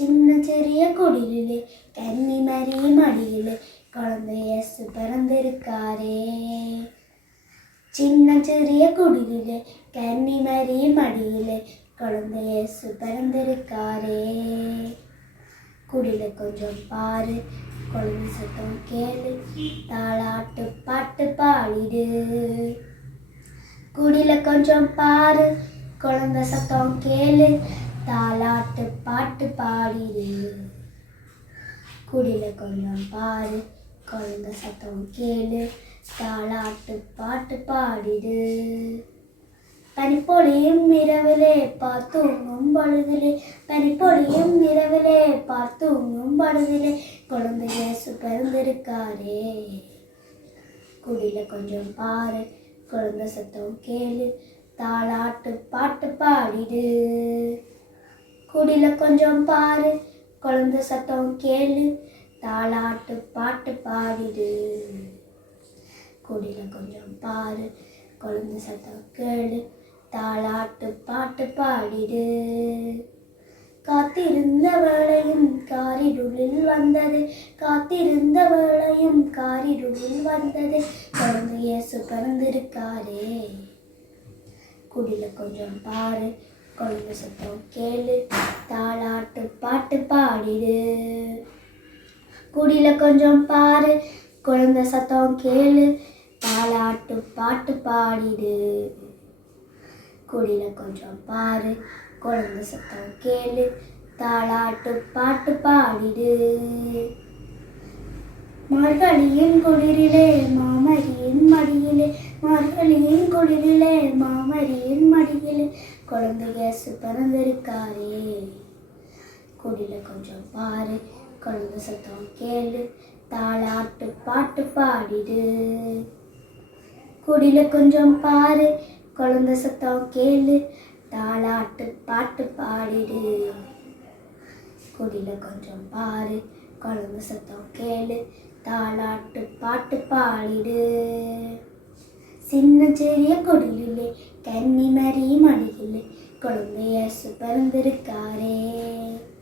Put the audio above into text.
சின்ன சிறிய குடிலே குடிலிலே மறிய மடியிலே குழந்தை இயேசு பிறந்திருக்காரே. சின்ன சிறிய குடிலே கன்னி மறிய மடியிலே குழந்தை இயேசு பிறந்திருக்காரே. குடில கொஞ்சம் பாரு குழந்தை சத்தம் கேளு தாளாட்டு பாட்டு பாடிடு. குடில கொஞ்சம் பாரு குழந்தை சத்தம் கேளு தாலாட்டு பாட்டு பாடிடு குடில கொஞ்சம் பாரு குழந்தை சத்தம் கேளு தாலாட்டு பாட்டு பாடிடு. பனிப்பொழியும் இரவிலே பார்த்து உங்கும் பொழுதிலே பனிப்பொழியும் இரவிலே பார்த்து உங்கும் பொழுதிலே குழந்தை இயேசு பிறந்திருக்காரே. குடில கொஞ்சம் பாரு குழந்தை சத்தம் கேளு தாளாட்டு பாட்டு பாடிடு. குடில கொஞ்சம் பாரு. குழந்தை சத்தம் கேளு. தாளாட்டு பாட்டு பாடிடு. குடில கொஞ்சம் பாரு. குழந்தை சத்தம் கேளு. தாளாட்டு பாட்டு பாடிடு. காத்திருந்த வேளையும் காரிருளில் வந்தது. காத்திருந்த வேளையும் காரிருளில் வந்தது. குழந்தைய சுகர்ந்திருக்காரே குடில கொஞ்சம் பாரு. கொண்டு சத்தம். கேளு தாளாட்டு பாட்டு பாடிடு. குடியில கொஞ்சம் பாரு குழந்தை சத்தம் கேளு தாளாட்டு பாட்டு பாடிடு. குடியில கொஞ்சம் பாரு குழந்தை சத்தம் கேளு தாளாட்டு பாட்டு பாடிடு. மார்கழியின் குளிரிலே மாமரியின் மடியிலே மார்கழியின் குளிரிலே மாமரியின் மடியிலே குழந்தை இயேசு பிறந்திருக்காரே குடியில கொஞ்சம் பாரு குழந்தை சத்தம் கேளு தாளாட்டு பாட்டு பாடிடு. குடில கொஞ்சம் பாரு குழந்தை சத்தம் கேளு தாளாட்டு பாட்டு பாடிடு. குடில கொஞ்சம் பாரு குழந்தை சத்தம் கேளு தாளாட்டு பாட்டு பாடிடு. சின்ன சிறிய குடிலே கன்னிமரி மடியிலே குழந்தை இயேசு பிறந்திருக்காரே